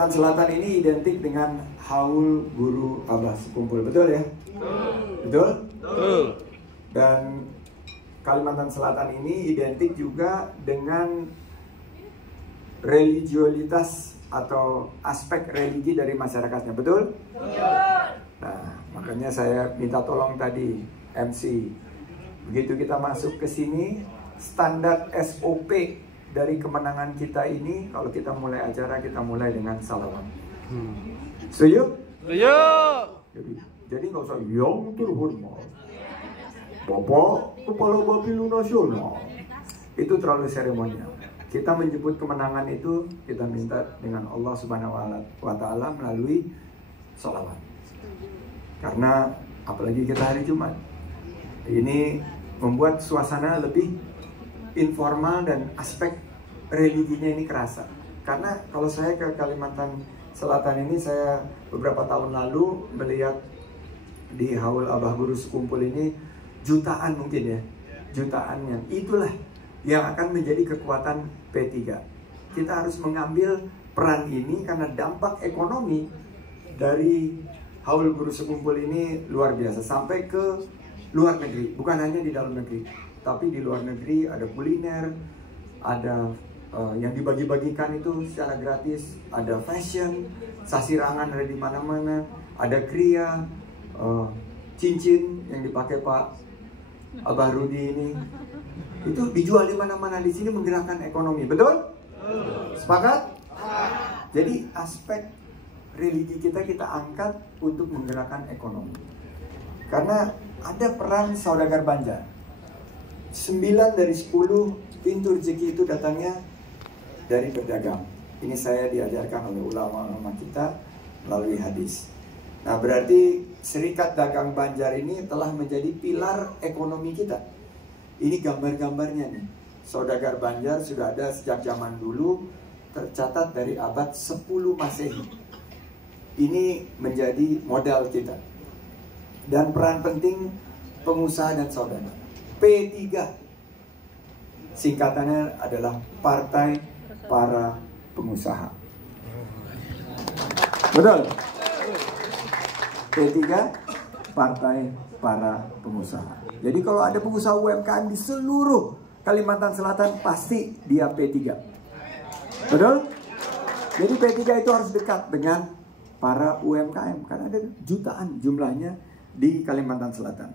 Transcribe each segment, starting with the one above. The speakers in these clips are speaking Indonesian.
Kalimantan Selatan ini identik dengan haul guru abah sekumpul, betul ya? Betul? Betul. Dan Kalimantan Selatan ini identik juga dengan religiolitas atau aspek religi dari masyarakatnya, betul? Betul. Nah, makanya saya minta tolong tadi MC. Begitu kita masuk ke sini, standar SOP dari kemenangan kita ini, kalau kita mulai acara, kita mulai dengan salawat. Setuju? Setuju. Jadi nggak usah yang terhormat, Bapak Kepala Bapilu Nasional. Itu terlalu seremonial. Kita menjemput kemenangan itu, kita minta dengan Allah Subhanahu wa Ta'ala melalui salawat. Karena apalagi kita hari Jumat, ini membuat suasana lebih informal dan aspek religinya ini kerasa. Karena kalau saya ke Kalimantan Selatan ini, saya beberapa tahun lalu melihat di Haul Abah Guru Sekumpul ini jutaan mungkin ya, jutaannya. Itulah yang akan menjadi kekuatan P3. Kita harus mengambil peran ini karena dampak ekonomi dari Haul Guru Sekumpul ini luar biasa sampai ke luar negeri, bukan hanya di dalam negeri, tapi di luar negeri ada kuliner, ada yang dibagi-bagikan itu secara gratis, ada fashion, sasirangan ada di mana-mana, ada kriya, cincin yang dipakai Pak Abah Rudi ini, itu dijual di mana-mana. Di sini menggerakkan ekonomi, betul? Sepakat? Jadi aspek religi kita angkat untuk menggerakkan ekonomi. Karena ada peran saudagar Banjar. 9 dari 10 pintu rezeki itu datangnya dari pedagang. Ini saya diajarkan oleh ulama-ulama kita melalui hadis. Nah, berarti Serikat Dagang Banjar ini telah menjadi pilar ekonomi kita. Ini gambar-gambarnya nih. Saudagar Banjar sudah ada sejak zaman dulu, tercatat dari abad 10 Masehi. Ini menjadi modal kita. Dan peran penting pengusaha dan saudagar. P3 singkatannya adalah Partai Para Pengusaha. Betul? P3 Partai Para Pengusaha. Jadi kalau ada pengusaha UMKM di seluruh Kalimantan Selatan, pasti dia P3. Betul? Jadi P3 itu harus dekat dengan para UMKM karena ada jutaan jumlahnya di Kalimantan Selatan.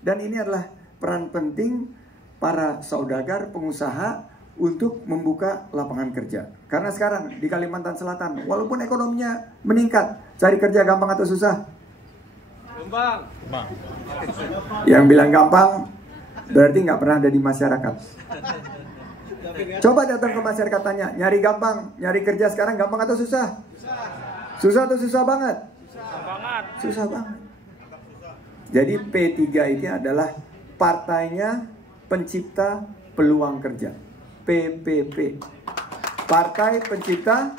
Dan ini adalah peran penting para saudagar, pengusaha untuk membuka lapangan kerja. Karena sekarang di Kalimantan Selatan, walaupun ekonominya meningkat, cari kerja gampang atau susah? Gampang. Yang bilang gampang berarti nggak pernah ada di masyarakat. Coba datang ke masyarakat, tanya, nyari gampang, nyari kerja sekarang gampang atau susah? Susah atau susah banget? Susah banget. Susah banget. Jadi P3 ini adalah partainya pencipta peluang kerja. PPP. Partai Pencipta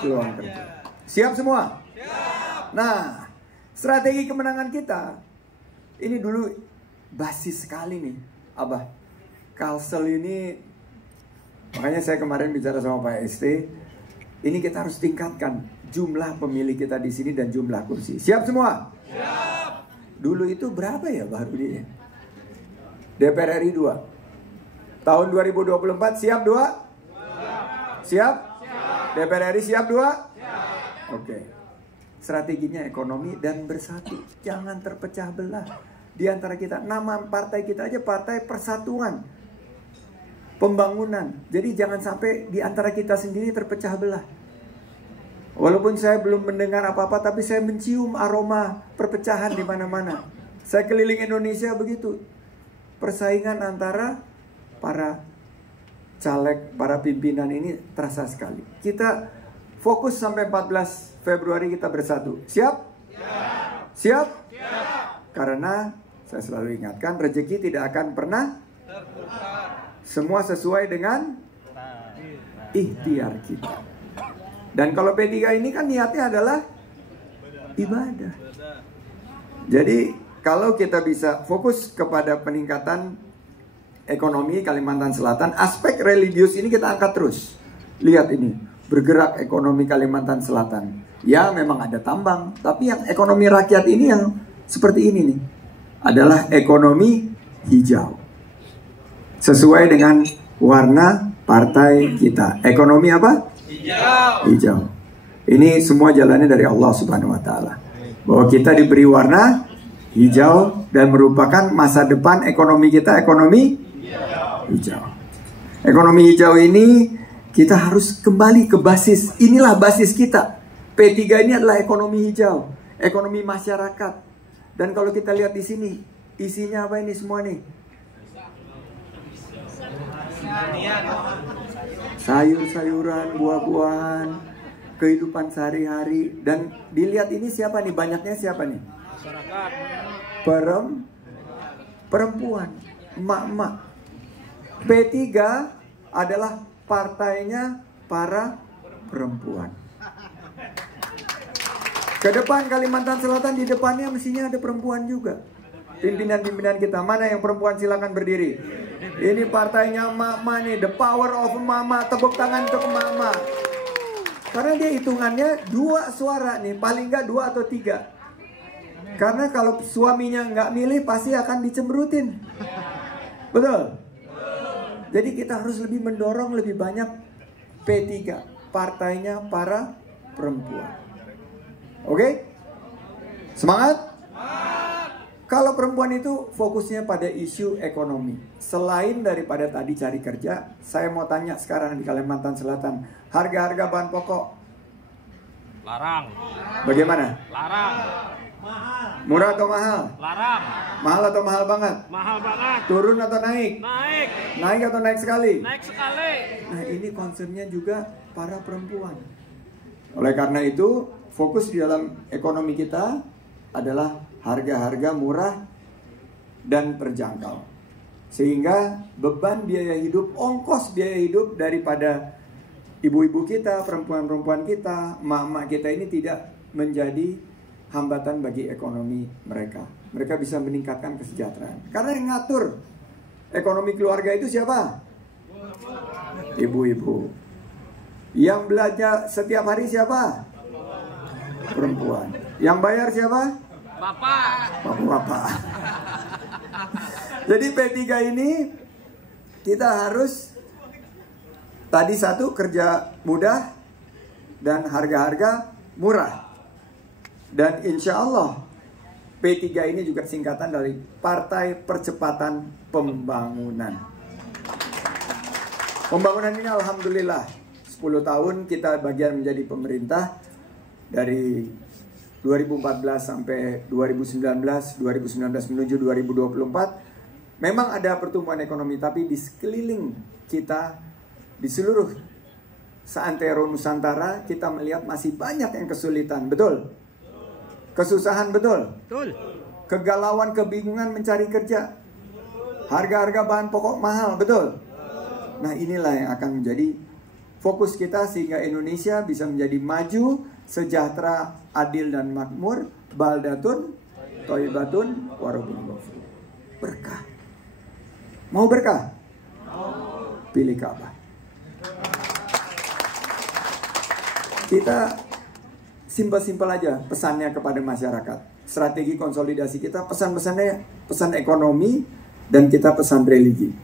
Peluang Kerja. Siap semua? Siap. Nah, strategi kemenangan kita ini dulu basis sekali nih, Abah. Kalsel ini, makanya saya kemarin bicara sama Pak ST, ini kita harus tingkatkan jumlah pemilih kita di sini dan jumlah kursi. Siap semua? Siap. Dulu itu berapa ya baru ini? DPR RI 2. Tahun 2024 siap 2? Siap? Siap. DPR RI siap 2? Siap. Oke. Strateginya ekonomi dan bersatu. Jangan terpecah belah di antara kita. Nama partai kita aja Partai Persatuan Pembangunan. Jadi jangan sampai di antara kita sendiri terpecah belah. Walaupun saya belum mendengar apa-apa, tapi saya mencium aroma perpecahan di mana-mana. Saya keliling Indonesia begitu. Persaingan antara para caleg, para pimpinan ini terasa sekali. Kita fokus sampai 14 Februari kita bersatu. Siap? Siap. Siap? Siap. Karena saya selalu ingatkan, rezeki tidak akan pernah tertukar. Semua sesuai dengan ikhtiar kita. Dan kalau P3 ini kan niatnya adalah ibadah. Jadi kalau kita bisa fokus kepada peningkatan ekonomi Kalimantan Selatan, aspek religius ini kita angkat terus. Lihat ini, bergerak ekonomi Kalimantan Selatan. Ya memang ada tambang, tapi yang ekonomi rakyat ini yang seperti ini nih adalah ekonomi hijau. Sesuai dengan warna partai kita. Ekonomi apa? Hijau. Hijau. Ini semua jalannya dari Allah Subhanahu wa taala. Bahwa kita diberi warna hijau dan merupakan masa depan ekonomi kita, ekonomi hijau. Ekonomi hijau ini kita harus kembali ke basis. Inilah basis kita. P3 ini adalah ekonomi hijau, ekonomi masyarakat. Dan kalau kita lihat di sini, isinya apa ini semua nih? Sayur-sayuran, buah-buahan, kehidupan sehari-hari. Dan dilihat ini siapa nih? Banyaknya siapa nih? Masyarakat. Perempuan, emak-emak. P3 adalah partainya para perempuan. Ke depan Kalimantan Selatan, di depannya mestinya ada perempuan juga. Pimpinan-pimpinan kita, mana yang perempuan silakan berdiri. Ini partainya emak-emak nih, the power of mama. Tepuk tangan untuk mama. Karena dia hitungannya 2 suara nih, paling nggak 2 atau 3. Karena kalau suaminya nggak milih pasti akan dicemberutin. Betul? Jadi kita harus lebih mendorong lebih banyak P3, partainya para perempuan. Oke? Semangat? Kalau perempuan itu fokusnya pada isu ekonomi. Selain daripada tadi cari kerja, saya mau tanya sekarang di Kalimantan Selatan, harga-harga bahan pokok Larang. bagaimana? Larang. Murah atau mahal? Larang. Mahal atau mahal banget? Mahal banget. Turun atau naik? Naik. Naik atau naik sekali? Naik sekali. Nah, ini concernnya juga para perempuan. Oleh karena itu, fokus di dalam ekonomi kita adalah harga-harga murah dan terjangkau. Sehingga beban biaya hidup, ongkos biaya hidup daripada ibu-ibu kita, perempuan-perempuan kita, emak-emak kita ini tidak menjadi hambatan bagi ekonomi mereka. Mereka bisa meningkatkan kesejahteraan. Karena yang ngatur ekonomi keluarga itu siapa? Ibu-ibu. Yang belanja setiap hari siapa? Perempuan. Yang bayar siapa? Bapak. Bapak-bapak. Jadi P3 ini kita harus tadi satu, kerja mudah dan harga-harga murah. Dan insya Allah P3 ini juga singkatan dari Partai Percepatan Pembangunan. Pembangunan ini alhamdulillah 10 tahun kita bagian menjadi pemerintah. Dari 2014 sampai 2019 menuju 2024. Memang ada pertumbuhan ekonomi, tapi di sekeliling kita, di seluruh seantero Nusantara, kita melihat masih banyak yang kesulitan. Betul? Kesusahan, betul? Betul. Kegalauan, kebingungan mencari kerja. Harga-harga bahan pokok mahal, betul? Nah, inilah yang akan menjadi fokus kita sehingga Indonesia bisa menjadi maju, sejahtera, adil dan makmur, baldatun, thayyibatun, warabun ghafur. Berkah. Mau berkah? Pilih Ka'bah. Kita simpel-simpel aja pesannya kepada masyarakat. Strategi konsolidasi kita, pesan-pesannya pesan ekonomi dan kita pesan religi.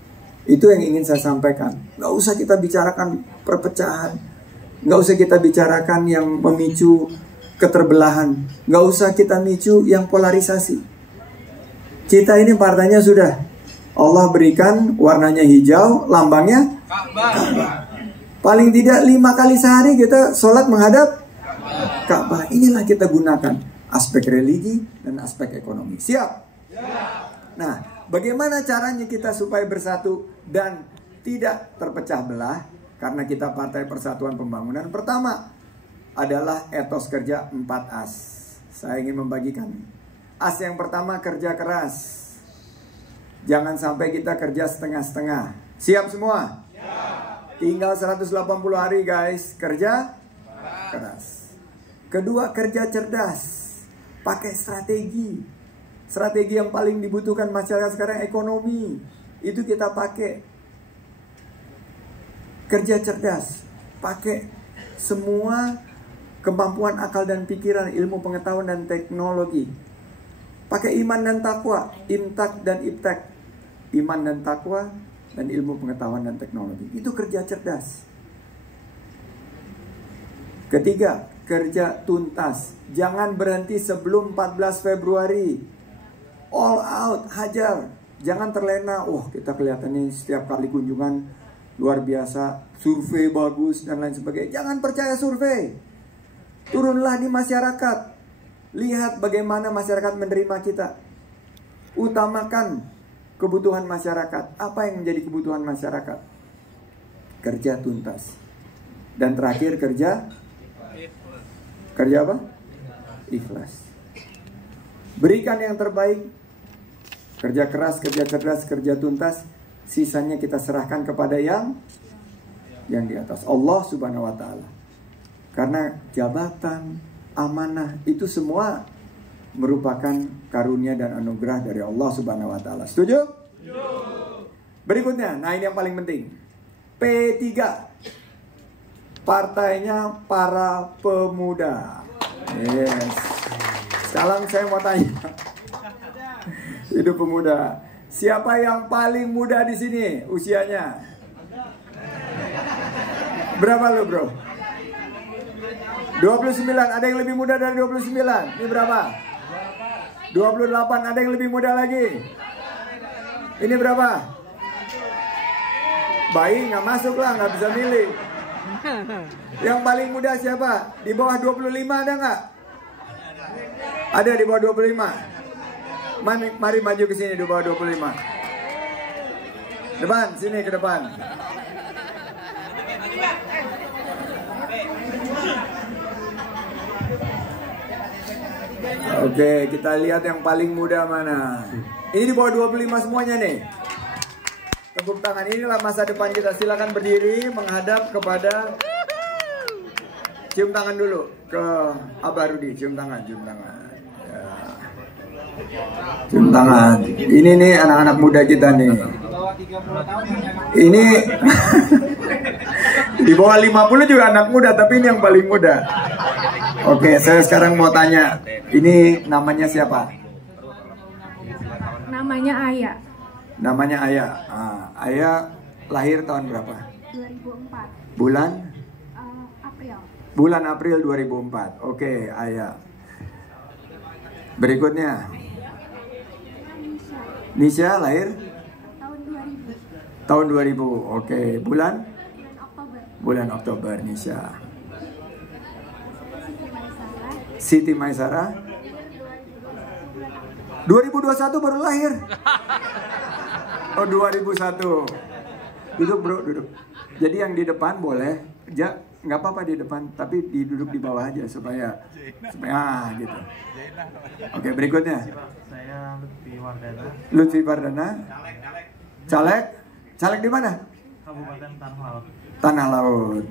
Itu yang ingin saya sampaikan. Gak usah kita bicarakan perpecahan. Gak usah kita bicarakan yang memicu keterbelahan. Gak usah kita micu yang polarisasi. Kita ini partainya sudah Allah berikan warnanya hijau, lambangnya Ka'bah. Paling tidak 5 kali sehari kita sholat menghadap Ka'bah. Inilah kita gunakan aspek religi dan aspek ekonomi. Siap? Nah, bagaimana caranya kita supaya bersatu dan tidak terpecah belah? Karena kita Partai Persatuan Pembangunan. Pertama adalah etos kerja 4 as. Saya ingin membagikan. As yang pertama kerja keras. Jangan sampai kita kerja setengah-setengah. Siap semua? Tinggal 180 hari guys. Kerja keras. Kedua kerja cerdas. Pakai strategi. Strategi yang paling dibutuhkan masyarakat sekarang ekonomi. Itu kita pakai. Kerja cerdas. Pakai semua kemampuan akal dan pikiran, ilmu pengetahuan dan teknologi. Pakai iman dan takwa, imtak dan iptek. Iman dan takwa dan ilmu pengetahuan dan teknologi. Itu kerja cerdas. Ketiga, kerja tuntas. Jangan berhenti sebelum 14 Februari. All out, hajar. Jangan terlena. Kita kelihatannya setiap kali kunjungan luar biasa, survei bagus dan lain sebagainya. Jangan percaya survei. Turunlah di masyarakat. Lihat bagaimana masyarakat menerima kita. Utamakan kebutuhan masyarakat. Apa yang menjadi kebutuhan masyarakat? Kerja tuntas. Dan terakhir kerja apa? Ikhlas. Berikan yang terbaik. Kerja keras, kerja cerdas, kerja tuntas. Sisanya kita serahkan kepada yang di atas, Allah Subhanahu wa ta'ala. Karena jabatan, amanah itu semua merupakan karunia dan anugerah dari Allah Subhanahu wa ta'ala. Setuju? Berikutnya, nah ini yang paling penting. P3. Partainya para pemuda. Yes. Sekarang saya mau tanya. Hidup pemuda. Siapa yang paling muda di sini usianya? Berapa lo, bro? 29. Ada yang lebih muda dari 29? Ini berapa? 28. Ada yang lebih muda lagi? Ini berapa? Bayi nggak masuk lah, nggak bisa milih. Yang paling muda siapa? Di bawah 25 ada nggak? Ada di bawah 25. Mari maju ke sini di bawah 25. Depan, sini ke depan. Oke, kita lihat yang paling muda mana. Ini di bawah 25 semuanya nih. Tepuk tangan, inilah masa depan kita. Silakan berdiri menghadap kepada. Cium tangan dulu ke Abah Rudi. Cium tangan. Ya. Cium tangan. Ini nih anak-anak muda kita nih. Ini di bawah 50 juga anak muda, tapi ini yang paling muda. Oke, saya sekarang mau tanya. Ini namanya siapa? Namanya Aya. Namanya Aya. Aya lahir tahun berapa? 2004. Bulan? April. Bulan April 2004. Oke, Aya. Berikutnya. Nisha lahir? Tahun 2000. Oke, bulan? Bulan Oktober, Nisha. Siti Maisara? 2021 baru lahir. Oh, 2001. Duduk, bro, duduk. Jadi yang di depan boleh, nggak apa-apa di depan, tapi duduk di bawah aja supaya gitu. Oke, berikutnya. Saya Lutfi Wardana. Lutfi Wardana. Caleg? Caleg di mana? Kabupaten Tanah Laut. Tanah Laut.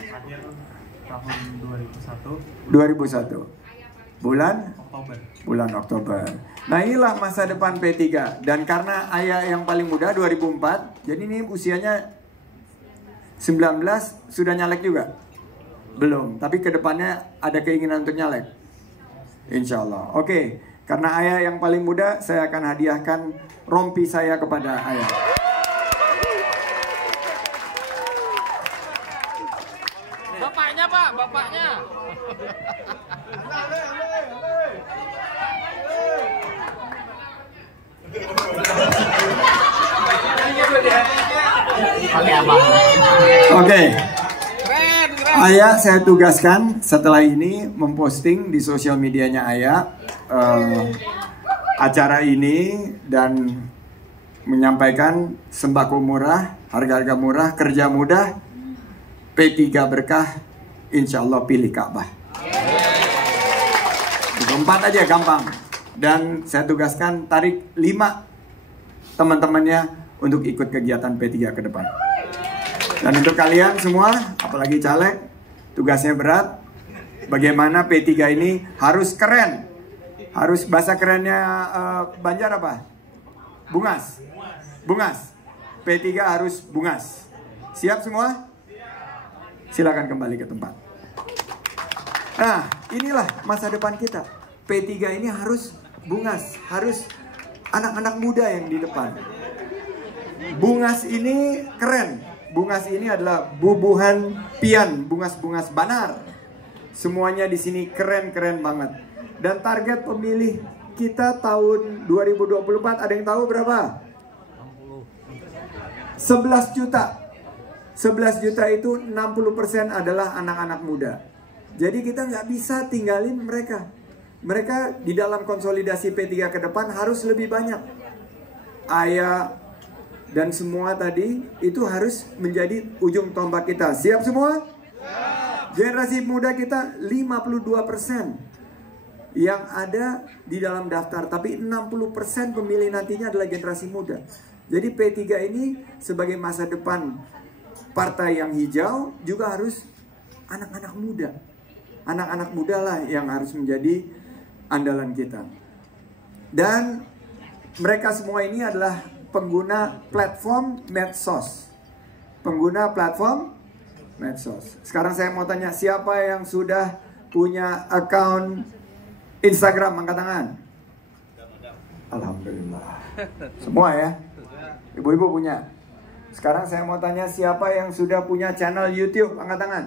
Lahir tahun 2001. 2001. Bulan? Oktober. Bulan Oktober. Nah, inilah masa depan P3. Dan karena Ayah yang paling muda 2004, jadi ini usianya 19, sudah nyalek juga? Belum, tapi kedepannya ada keinginan untuk nyalek. Insya Allah. Oke, karena Ayah yang paling muda, saya akan hadiahkan rompi saya kepada Ayah. Bapaknya, Pak, bapaknya. Oke. Ayah saya tugaskan setelah ini memposting di sosial medianya Ayah acara ini dan menyampaikan sembako murah, harga-harga murah, kerja mudah, P3 berkah, insya Allah pilih Ka'bah. 4 aja gampang. Dan saya tugaskan tarik 5 teman-temannya untuk ikut kegiatan P3 ke depan. Dan untuk kalian semua, apalagi caleg, tugasnya berat. Bagaimana P3 ini harus keren. Harus bahasa kerennya Banjar apa? Bungas. Bungas. P3 harus bungas. Siap semua? Silakan kembali ke tempat. Nah, inilah masa depan kita. P3 ini harus Bungas, harus anak-anak muda yang di depan. Bungas ini keren. Bungas ini adalah bubuhan pian, bungas-bungas banar. Semuanya di sini keren-keren banget. Dan target pemilih kita tahun 2024 ada yang tahu berapa? 11 juta. 11 juta itu 60% adalah anak-anak muda. Jadi kita nggak bisa tinggalin mereka. Mereka di dalam konsolidasi P3 ke depan harus lebih banyak. Ayah dan semua tadi itu harus menjadi ujung tombak kita. Siap semua? Generasi muda kita 52% yang ada di dalam daftar. Tapi 60% pemilih nantinya adalah generasi muda. Jadi P3 ini sebagai masa depan partai yang hijau juga harus anak-anak muda. Anak-anak muda lah yang harus menjadi andalan kita. Dan mereka semua ini adalah pengguna platform medsos. Pengguna platform medsos. Sekarang saya mau tanya, siapa yang sudah punya account Instagram? Angkat tangan. Alhamdulillah. Semua ya? Ibu-ibu punya. Sekarang saya mau tanya, siapa yang sudah punya channel YouTube? Angkat tangan.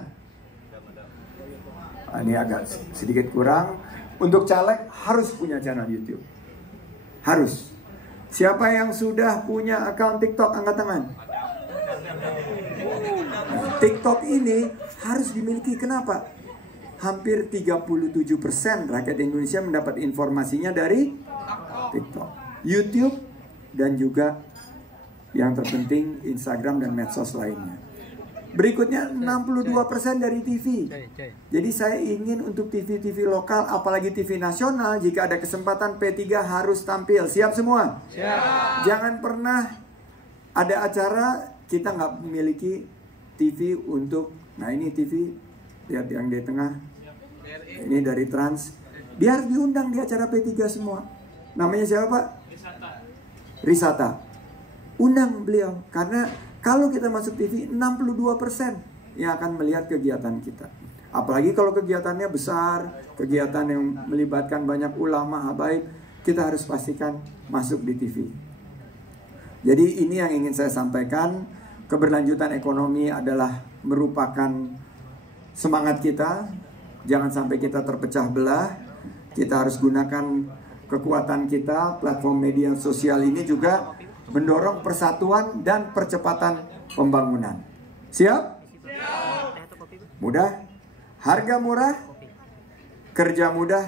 Ini agak sedikit kurang. Untuk caleg harus punya channel YouTube. Harus. Siapa yang sudah punya account TikTok? Angkat tangan. Nah, TikTok ini harus dimiliki. Kenapa? Hampir 37% rakyat Indonesia mendapat informasinya dari TikTok, YouTube, dan juga yang terpenting Instagram dan medsos lainnya. Berikutnya 62% dari TV. Jadi saya ingin untuk TV-TV lokal, apalagi TV nasional, jika ada kesempatan P3 harus tampil. Siap semua? Siap. Jangan pernah ada acara kita nggak memiliki TV untuk, nah ini TV, lihat yang di tengah, ini dari Trans. Dia harus diundang di acara P3 semua. Namanya siapa Pak? Risata. Undang beliau, karena kalau kita masuk TV 62% yang akan melihat kegiatan kita. Apalagi kalau kegiatannya besar, kegiatan yang melibatkan banyak ulama, habaib, kita harus pastikan masuk di TV. Jadi ini yang ingin saya sampaikan. Keberlanjutan ekonomi adalah merupakan semangat kita. Jangan sampai kita terpecah belah. Kita harus gunakan kekuatan kita. Platform media sosial ini juga mendorong persatuan dan percepatan pembangunan. Siap? Siap. Mudah, harga murah, kerja mudah,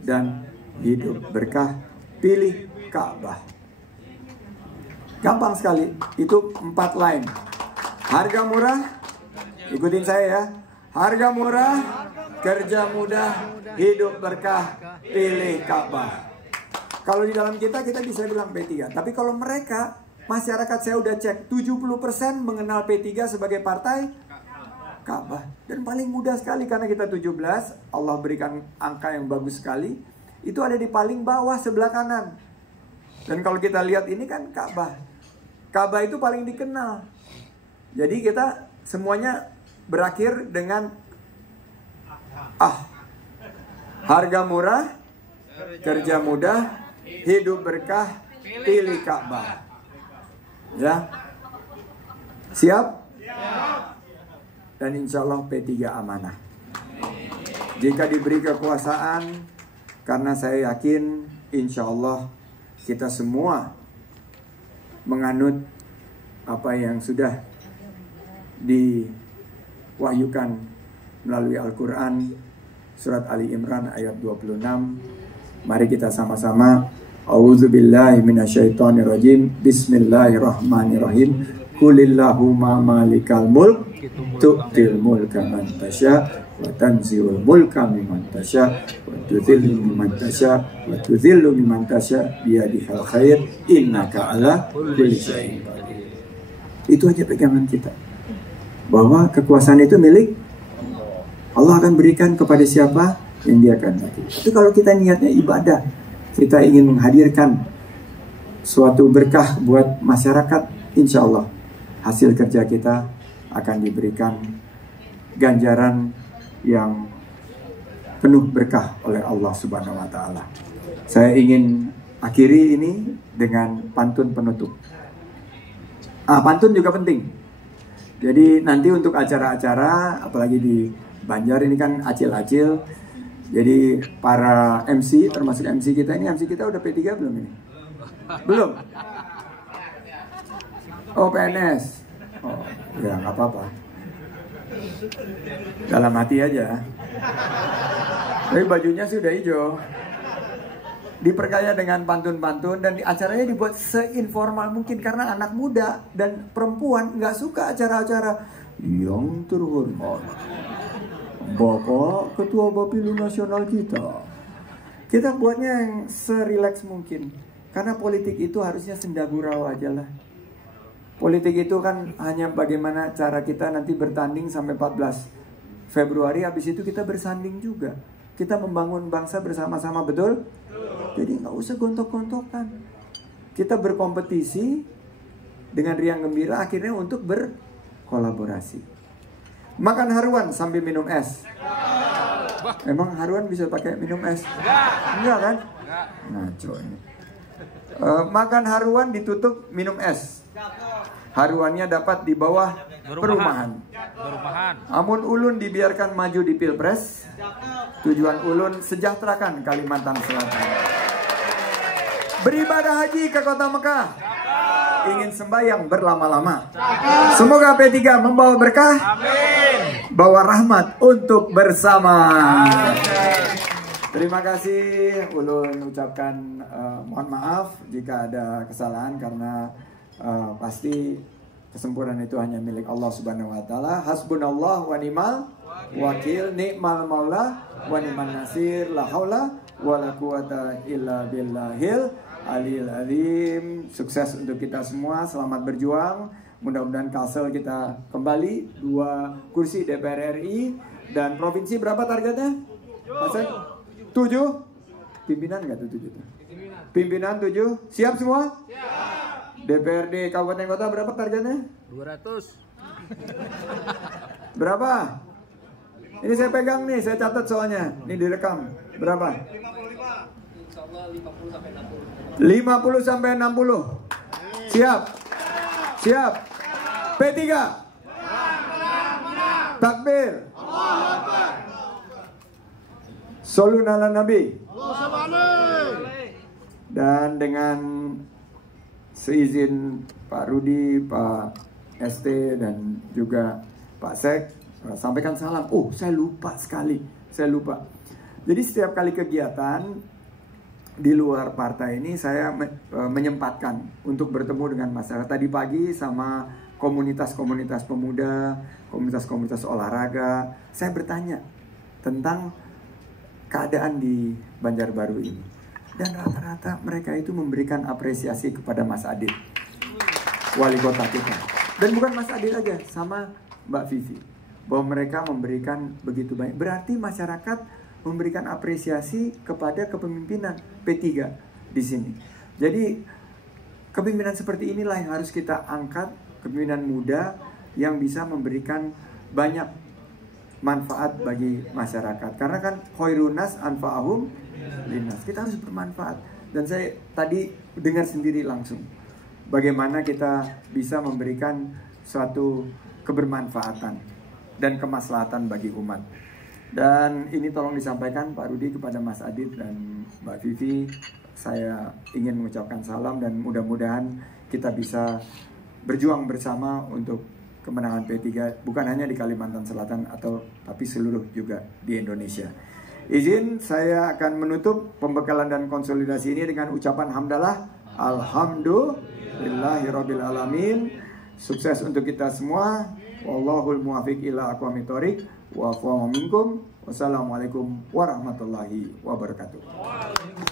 dan hidup berkah. Pilih Ka'bah. Gampang sekali. Itu 4 line. Harga murah, ikutin saya ya. Harga murah, kerja mudah, hidup berkah, pilih Ka'bah. Kalau di dalam kita bisa bilang P3. Tapi kalau mereka, masyarakat saya udah cek, 70% mengenal P3 sebagai partai Ka'bah. Dan paling mudah sekali karena kita 17, Allah berikan angka yang bagus sekali. Itu ada di paling bawah sebelah kanan. Dan kalau kita lihat ini kan Ka'bah. Ka'bah itu paling dikenal. Jadi kita semuanya berakhir dengan harga murah, kerja mudah, hidup berkah, pilih Ka'bah. Ya. Siap? Siap. Dan insya Allah P3 amanah. Jika diberi kekuasaan, karena saya yakin insya Allah kita semua menganut apa yang sudah diwahyukan melalui Al-Quran, surat Ali Imran ayat 26. Mari kita sama-sama. A'udzubillahi minasyaitonirrajim. Bismillahirrahmanirrahim. Qulillahumma malikal mulk tu'til mulka man tasya wa tanzi'ul mulka mimman tasya wa tudzillu mimman tasya wa tudzillu mimman tasya biyadihal khair innaka ala kulli syai'in qadir. Itu aja pegangan kita. Bahwa kekuasaan itu milik Allah, akan berikan kepada siapa yang dia kehendaki. Tapi kalau kita niatnya ibadah, kita ingin menghadirkan suatu berkah buat masyarakat, insya Allah hasil kerja kita akan diberikan ganjaran yang penuh berkah oleh Allah Subhanahu wa taala. Saya ingin akhiri ini dengan pantun penutup. Pantun juga penting. Jadi nanti untuk acara-acara, apalagi di Banjar ini kan acil-acil. Jadi para MC, termasuk MC kita ini, MC kita udah P3 belum ini? Belum? Oh PNS. Oh ya nggak apa-apa. Dalam hati aja. Tapi bajunya sudah hijau. Diperkaya dengan pantun-pantun dan acaranya dibuat seinformal mungkin karena anak muda dan perempuan nggak suka acara-acara yang terhormat Bapak Ketua Bapilu Nasional kita. Kita buatnya yang serileks mungkin karena politik itu harusnya senda gurau aja lah. Politik itu kan hanya bagaimana cara kita nanti bertanding sampai 14 Februari, habis itu kita bersanding juga. Kita membangun bangsa bersama-sama, betul? Jadi nggak usah gontok-gontokan. Kita berkompetisi dengan riang gembira akhirnya untuk berkolaborasi. Makan haruan sambil minum es. Emang haruan bisa pakai minum es? Enggak kan? Ngaco ini. Makan haruan ditutup minum es. Haruannya dapat di bawah perumahan. Amun ulun dibiarkan maju di Pilpres. Tujuan ulun sejahterakan Kalimantan Selatan. Beribadah haji ke kota Mekah. Ingin sembahyang berlama-lama. Semoga P3 membawa berkah. Bawa rahmat untuk bersama. Terima kasih. Ulun ucapkan mohon maaf jika ada kesalahan karena pasti kesempurnaan itu hanya milik Allah Subhanahu wa taala. Hasbunallah wa ni'mal wakil, ni'mal maula wa ni'man nasir, la haula wala quwata illa billahil aliyil azim. Sukses untuk kita semua, selamat berjuang. Mudah-mudahan Kalsel kita kembali 2 kursi DPR RI dan provinsi berapa targetnya? 7. Pimpinan enggak tuh 7? Pimpinan 7. Siap semua? Siap. DPRD Kabupaten Kota berapa targetnya? 200. Berapa? Ini saya pegang nih, saya catat soalnya. Ini direkam. Berapa? 50 sampai 60. Siap. Siap. P3. Takbir. Sholun ala Nabi. Dan dengan seizin Pak Rudi, Pak ST dan juga Pak Sek, sampaikan salam. Oh, saya lupa sekali. Saya lupa. Jadi setiap kali kegiatan di luar partai ini saya menyempatkan untuk bertemu dengan masyarakat. Tadi pagi sama komunitas-komunitas pemuda, komunitas-komunitas olahraga, saya bertanya tentang keadaan di Banjarbaru ini. Dan rata-rata mereka itu memberikan apresiasi kepada Mas Adit, wali kota kita. Dan bukan Mas Adit aja, sama Mbak Vivi. Bahwa mereka memberikan begitu banyak. Berarti masyarakat memberikan apresiasi kepada kepemimpinan P3 di sini. Jadi kepemimpinan seperti inilah yang harus kita angkat, kepemimpinan muda yang bisa memberikan banyak manfaat bagi masyarakat. Karena kan khairunas anfa'ahum linnas. Kita harus bermanfaat. Dan saya tadi dengar sendiri langsung bagaimana kita bisa memberikan suatu kebermanfaatan dan kemaslahatan bagi umat. Dan ini tolong disampaikan Pak Rudi kepada Mas Adit dan Mbak Vivi. Saya ingin mengucapkan salam dan mudah-mudahan kita bisa berjuang bersama untuk kemenangan P3 bukan hanya di Kalimantan Selatan tapi seluruh juga di Indonesia. Izin saya akan menutup pembekalan dan konsolidasi ini dengan ucapan hamdalah. Alhamdulillahirabbil alamin. Sukses untuk kita semua. Wallahul muwaffiq ila aqwamit thoriq. Wa minkum. Wassalamualaikum warahmatullahi wabarakatuh.